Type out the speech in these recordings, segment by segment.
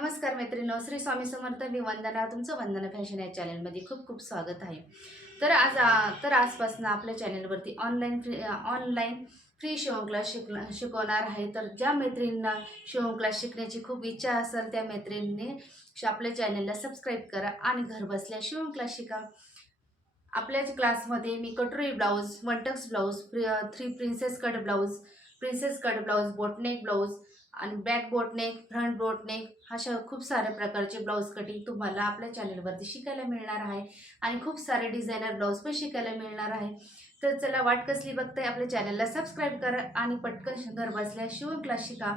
नमस्कार मैत्रिणी श्री स्वामी समर्थ मी वंदना तुमचं वंदना फॅशन या चॅनलमध्ये खूप खूप स्वागत आहे. तर आज तर आजपासून आपल्या चॅनलवरती ऑनलाईन फ्री ऑनलाईन फ्री शिवण क्लास शिक शिकवणार आहे. तर ज्या मैत्रिणींना शिवण क्लास शिकण्याची खूप इच्छा असेल त्या मैत्रिणींनी श- आपल्या चॅनलला सबस्क्राईब करा आणि घरबसल्या शिवण क्लास शिका. आपल्याच क्लासमध्ये मी कटोरी ब्लाऊज वनटक्स ब्लाऊज प्रि three princess cut blouse princess cut blouse boatneck blouse आणि बॅक बोटनेक फ्रंट बोटनेक अशा खूप साऱ्या प्रकारचे ब्लाऊज कटिंग तुम्हाला आपल्या चॅनलवरती शिकायला मिळणार आहे. आणि खूप सारे डिझायनर ब्लाऊज पण शिकायला मिळणार आहे. तर चला वाट कसली बघताय आपल्या चॅनलला सबस्क्राईब करा आणि पटकन घर बसल्या शिवण क्लास शिका.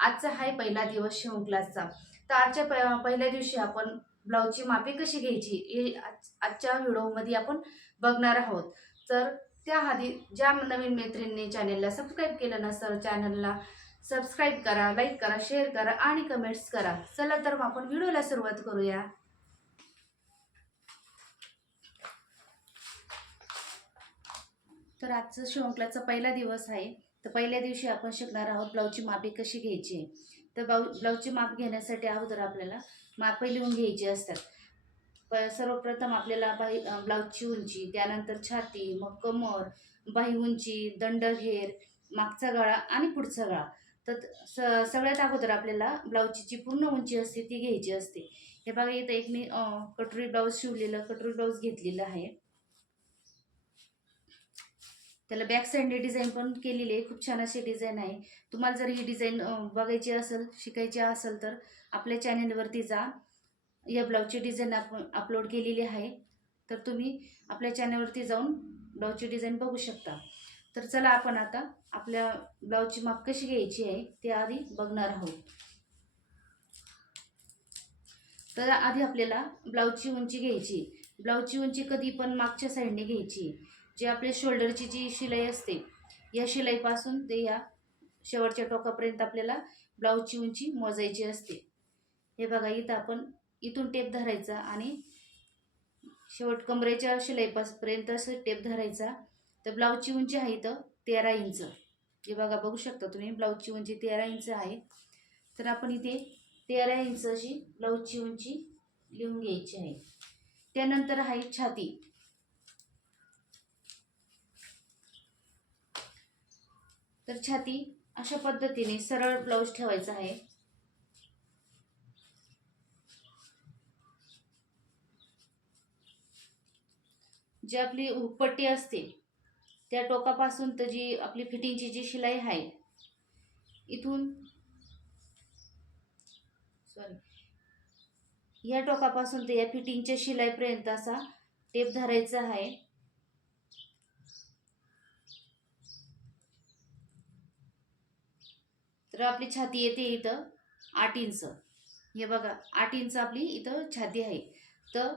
आजचा आहे पहिला दिवस शिवण क्लासचा तर आजच्या प पहिल्या दिवशी आपण ब्लाऊजची मापे कशी घ्यायची हे आज- आजच्या व्हिडिओमध्ये आपण बघणार आहोत. तर त्याआधी ज्या नवीन मैत्रिणींनी चॅनलला सबस्क्राईब केलं नसेल चॅनलला सबस्क्राईब करा लाईक करा शेअर करा आणि कमेंट्स करा. चला तर मग आपण व्हिडिओला सुरुवात करूया. तर आजचं शिवंकलाचा पहिला दिवस आहे. तर पहिल्या दिवशी आपण शिकणार आहोत ब्लाऊजची मापी कशी घ्यायची. आहे. तर ब्लाऊ ब्लाऊजची माप घेण्यासाठी अगोदर आपल्याला माप लिहून घ्यायची असतात. प सर्वप्रथम आपल्याला बाही ब्लाऊजची उंची त्यानंतर छाती मग कमर बाही उंची दंडघेर मागचा गळा आणि पुढचा गळा. तर स सगळ्यात अगोदर आपल्याला ब्लाऊजची जी पूर्ण उंची असते ती घ्यायची असते. हे बघा इथं एक मी कटोरी ब्लाऊज शिवलेलं कटोरी ब्लाऊज घेतलेलं आहे. त्याला बॅक साईडने डिझाईन पण केलेली आहे खूप छान अशी डिझाईन आहे. तुम्हाला जर ही डिझाईन बघायची असेल शिकायची असेल तर आपल्या चॅनेलवरती जा. या ब्लाऊजची डिझाईन आपण अपलोड केलेली आहे. तर तुम्ही आपल्या चॅनलवरती जाऊन ब्लाऊजची डिझाईन बघू शकता. तर चला आपण आता आपल्या ब्लाऊजची माप कशी घ्यायची आहे ते आधी बघणार आहोत. तर आधी आपल्याला ब्लाऊजची उंची घ्यायची ब्लाऊजची उंची कधी पण मागच्या साईडने घ्यायची जे आपल्या शोल्डरची जी शिलाई असते या शिलाईपासून ते या शेवटच्या टोकापर्यंत आपल्याला ब्लाऊजची उंची मोजायची असते. हे बघा इथं आपण इथून टेप धरायचा आणि शेवट कमरेच्या शिलाईपासपर्यंत असं टेप धरायचा. तर ब्लाऊजची उंची आहे इथं तेरा इंच. हे बघा बघू शकता तुम्ही ब्लाऊजची उंची तेरा इंच आहे. तर आपण इथे तेरा इंच अशी ब्लाऊजची उंची लिहून घ्यायची आहे. त्यानंतर आहे छाती. तर छाती अशा पद्धतीने सरळ ब्लाऊज ठेवायचा आहे. जी आपली पट्टी असते त्या टोकापासून तर जी आपली फिटिंगची जी शिलाई आहे इथून सॉरी या टोकापासून तर या फिटिंगच्या शिलाईपर्यंत असा टेप धरायचा आहे. तर आपली छाती येते इथं आठ इंच. हे बघा आठ इंच आपली इथं छाती आहे. तर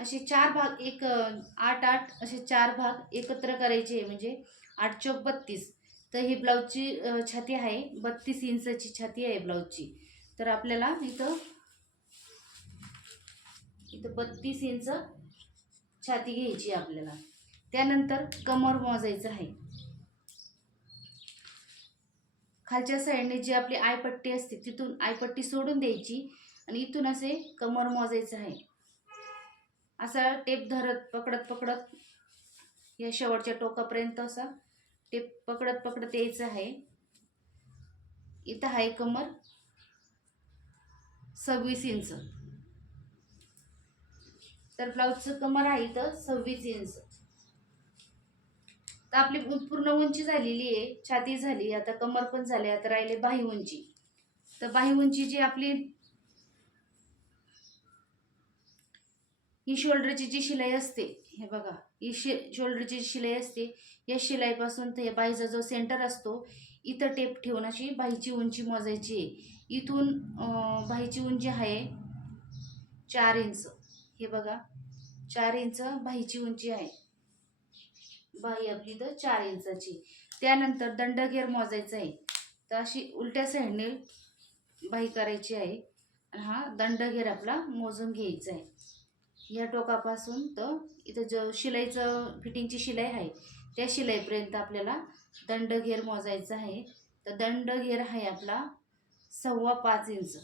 असे चार भाग एक आठ आठ असे चार भाग एकत्र करायचे म्हणजे आठ चौक बत्तीस. तर ही ब्लाऊजची छाती आहे. बत्तीस इंचची छाती आहे ब्लाऊजची. तर आपल्याला इथं इथं बत्तीस इंच छाती घ्यायची आहे आपल्याला. त्यानंतर कमर मोजायचं आहे. खालच्या साईडने जी आपली आयपट्टी असते तिथून आयपट्टी सोडून द्यायची आणि इथून असे कमर मोजायचं आहे. असा टेप धरत पकडत पकडत या शेवटच्या टोकापर्यंत असा टेप पकडत पकडत यायचं आहे. इथं आहे कमर सव्वीस इंच. तर ब्लाऊजचं कमर आहे इथं सव्वीस इंच. तर आपली पूर्ण उंची झालेली आहे छाती झाली आता कमर पण झाली आता राहिले बाही उंची. तर बाही उंची जी आपली ही शोल्डरची जी शिलाई असते हे बघा ही शि शोल्डरची जी शिलाई असते या शिलाईपासून ते बाईचा जो सेंटर असतो इथं टेप ठेवून अशी बाईची उंची मोजायची आहे. इथून बाईची उंची आहे चार इंच. हे बघा चार इंच बाईची उंची आहे. बाई आपली तर चार इंचाची. त्यानंतर दंडघेर मोजायचा आहे. तर अशी उलट्या साईडने बाई करायची आहे. आणि हा दंडघेर आपला मोजून घ्यायचा आहे. ह्या टोकापासून तर इथं ज शिलाईचं फिटिंगची शिलाई आहे त्या शिलाईपर्यंत आपल्याला दंड घेर मोजायचा आहे. तर दंड घेर आहे आपला सव्वा पाच इंच.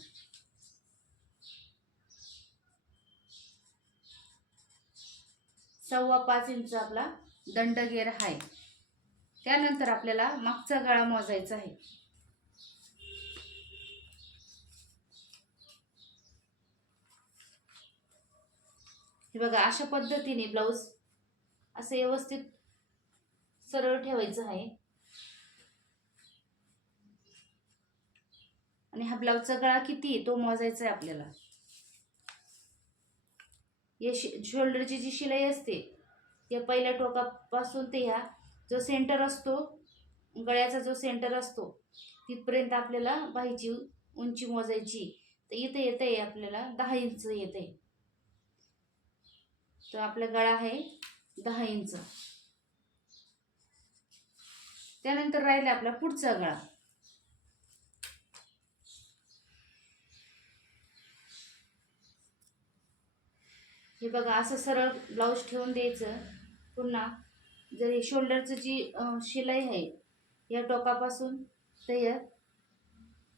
सव्वा पाच इंच आपला दंड घेर आहे. त्यानंतर आपल्याला मागचा गळा मोजायचा आहे. हे बघा अशा पद्धतीने ब्लाऊज असं व्यवस्थित सरळ ठेवायचं आहे. आणि हा ब्लाऊजचा गळा किती तो मोजायचा आहे आपल्याला. या शि शोल्डरची जी शिलाई असते या पहिल्या टोकापासून ते ह्या जो सेंटर असतो गळ्याचा जो सेंटर असतो तिथपर्यंत आपल्याला बाहीची उंची मोजायची. तर इथं येत आहे आपल्याला दहा इंच येत आहे तर आपला गळा आहे दहा इंच. त्यानंतर राहिला आपला पुढचा गळा. हे बघा असं सरळ ब्लाऊज ठेवून द्यायचं. पुन्हा जर हे शोल्डरचं जी शिलाई आहे या टोकापासून तर या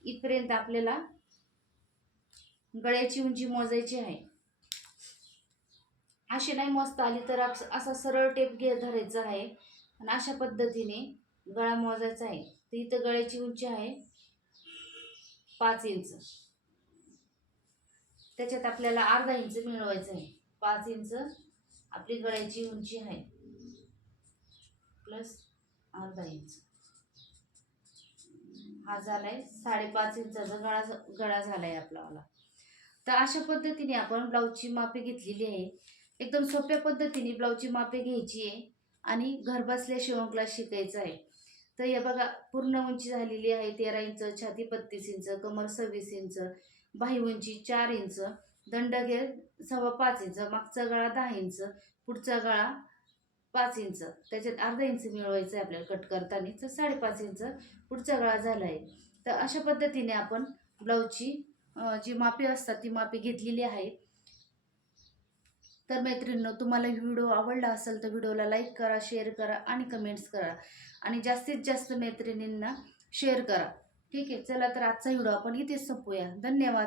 इथपर्यंत आपल्याला गळ्याची उंची मोजायची आहे. अशी नाही मोजता आली तर आप असा सरळ टेप घे धरायचा आहे. आणि अशा पद्धतीने गळा मोजायचा आहे. तर इथं गळ्याची उंची आहे पाच इंच. त्याच्यात आपल्याला अर्धा इंच मिळवायचं आहे. पाच इंच आपली गळ्याची उंची आहे. प्लस अर्धा इंच. हा झालाय साडेपाच इंचाचा गळा गळा झालाय आपला तर अशा पद्धतीने आपण ब्लाऊजची मापे घेतलेली आहे. एकदम सोप्या पद्धतीने ब्लाऊजची मापे घ्यायची आहे आणि घरबसल्या शिवण क्लास शिकायचा आहे. तर हे बघा पूर्ण उंची झालेली आहे तेरा इंच छाती बत्तीस इंच कमर सव्वीस इंच बाही उंची चार इंच दंडघेर सव्वा पाच इंच मागचा गळा दहा इंच पुढचा गळा पाच इंच. त्याच्यात अर्धा इंच मिळवायचं आहे आपल्याला कट करताना तर साडेपाच इंच पुढचा गळा झाला आहे. तर अशा पद्धतीने आपण ब्लाऊजची जी मापे असतात ती मापे घेतलेली आहे तर मैत्रिणींनो तुम्हाला व्हिडिओ आवडला असेल तर व्हिडिओला लाईक करा शेअर करा आणि कमेंट्स करा. आणि जास्तीत जास्त मैत्रिणींना शेअर करा. ठीक आहे चला तर आजचा व्हिडिओ आपण इथेच संपूया. धन्यवाद.